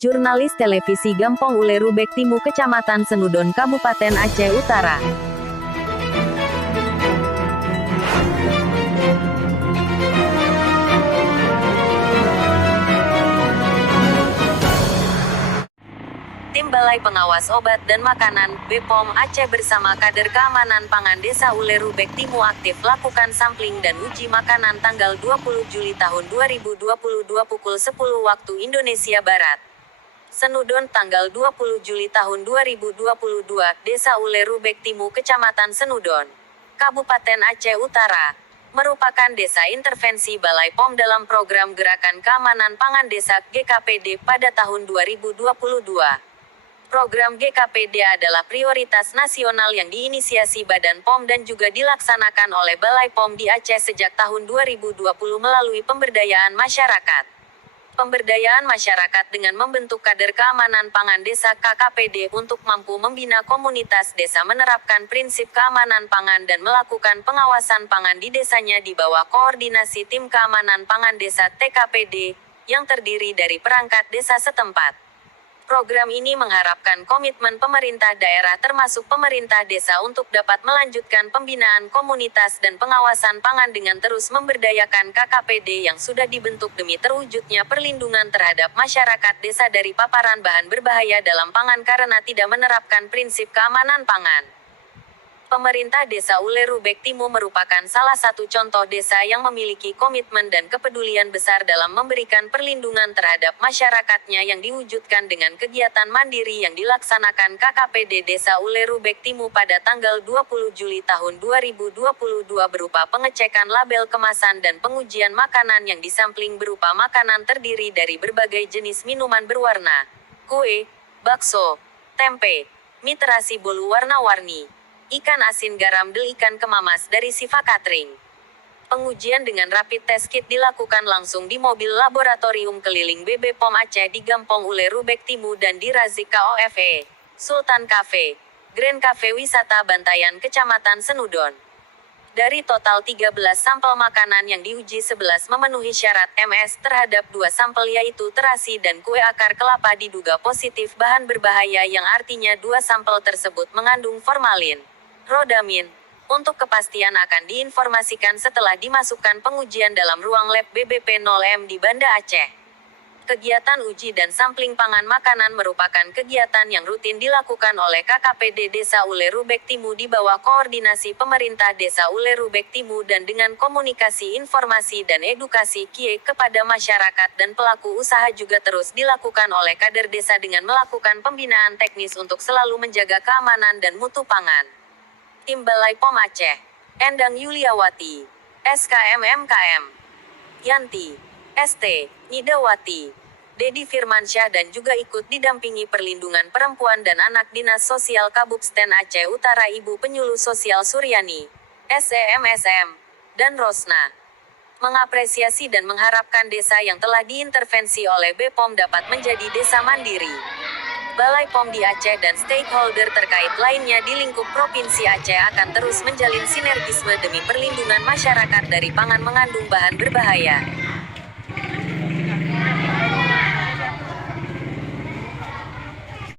Jurnalis televisi Gampong Uleru Bektimu Kecamatan Senudon Kabupaten Aceh Utara. Tim Balai Pengawas Obat dan Makanan, BPOM Aceh bersama kader keamanan pangan Desa Uleru Bektimu aktif lakukan sampling dan uji makanan tanggal 20 Juli tahun 2022 pukul 10 waktu Indonesia Barat. Senudon tanggal 20 Juli tahun 2022, Desa Uleru Bektimu Kecamatan Senudon, Kabupaten Aceh Utara, merupakan desa intervensi Balai POM dalam program Gerakan Keamanan Pangan Desa GKPD pada tahun 2022. Program GKPD adalah prioritas nasional yang diinisiasi Badan POM dan juga dilaksanakan oleh Balai POM di Aceh sejak tahun 2020 melalui pemberdayaan masyarakat. Pemberdayaan masyarakat dengan membentuk kader keamanan pangan desa KKPD untuk mampu membina komunitas desa menerapkan prinsip keamanan pangan dan melakukan pengawasan pangan di desanya di bawah koordinasi Tim Keamanan Pangan Desa TKPD, yang terdiri dari perangkat desa setempat. Program ini mengharapkan komitmen pemerintah daerah termasuk pemerintah desa untuk dapat melanjutkan pembinaan komunitas dan pengawasan pangan dengan terus memberdayakan KKPD yang sudah dibentuk demi terwujudnya perlindungan terhadap masyarakat desa dari paparan bahan berbahaya dalam pangan karena tidak menerapkan prinsip keamanan pangan. Pemerintah Desa Uleru Bektimu merupakan salah satu contoh desa yang memiliki komitmen dan kepedulian besar dalam memberikan perlindungan terhadap masyarakatnya yang diwujudkan dengan kegiatan mandiri yang dilaksanakan KKPD Desa Uleru Bektimu pada tanggal 20 Juli tahun 2022 berupa pengecekan label kemasan dan pengujian makanan yang disampling berupa makanan terdiri dari berbagai jenis minuman berwarna, kue, bakso, tempe, mie terasi bolu warna-warni, ikan asin garam del ikan kemamas dari Siva Catering. Pengujian dengan rapid test kit dilakukan langsung di mobil laboratorium keliling BB POM Aceh di Gampong Uleru Bektimu dan di Razik KOFE, Sultan Cafe, Grand Cafe Wisata Bantayan Kecamatan Senudon. Dari total 13 sampel makanan yang diuji 11 memenuhi syarat MS terhadap 2 sampel yaitu terasi dan kue akar kelapa diduga positif bahan berbahaya yang artinya 2 sampel tersebut mengandung formalin, rodamin. Untuk kepastian akan diinformasikan setelah dimasukkan pengujian dalam ruang lab BBP 0M di Banda Aceh. Kegiatan uji dan sampling pangan makanan merupakan kegiatan yang rutin dilakukan oleh KKPD Desa Uleru Bektimu di bawah koordinasi pemerintah Desa Uleru Bektimu dan dengan komunikasi informasi dan edukasi KIE kepada masyarakat dan pelaku usaha juga terus dilakukan oleh kader desa dengan melakukan pembinaan teknis untuk selalu menjaga keamanan dan mutu pangan. Tim Balai POM Aceh, Endang Yuliawati, SKMMKM, Yanti, ST, Nidawati, Dedi Firmansyah dan juga ikut didampingi Perlindungan Perempuan dan Anak Dinas Sosial Kabupsten Aceh Utara Ibu Penyuluh Sosial Suryani, SEMSM, dan Rosna. Mengapresiasi dan mengharapkan desa yang telah diintervensi oleh BPOM dapat menjadi desa mandiri. Balai POM di Aceh dan stakeholder terkait lainnya di lingkup Provinsi Aceh akan terus menjalin sinergisme demi perlindungan masyarakat dari pangan mengandung bahan berbahaya.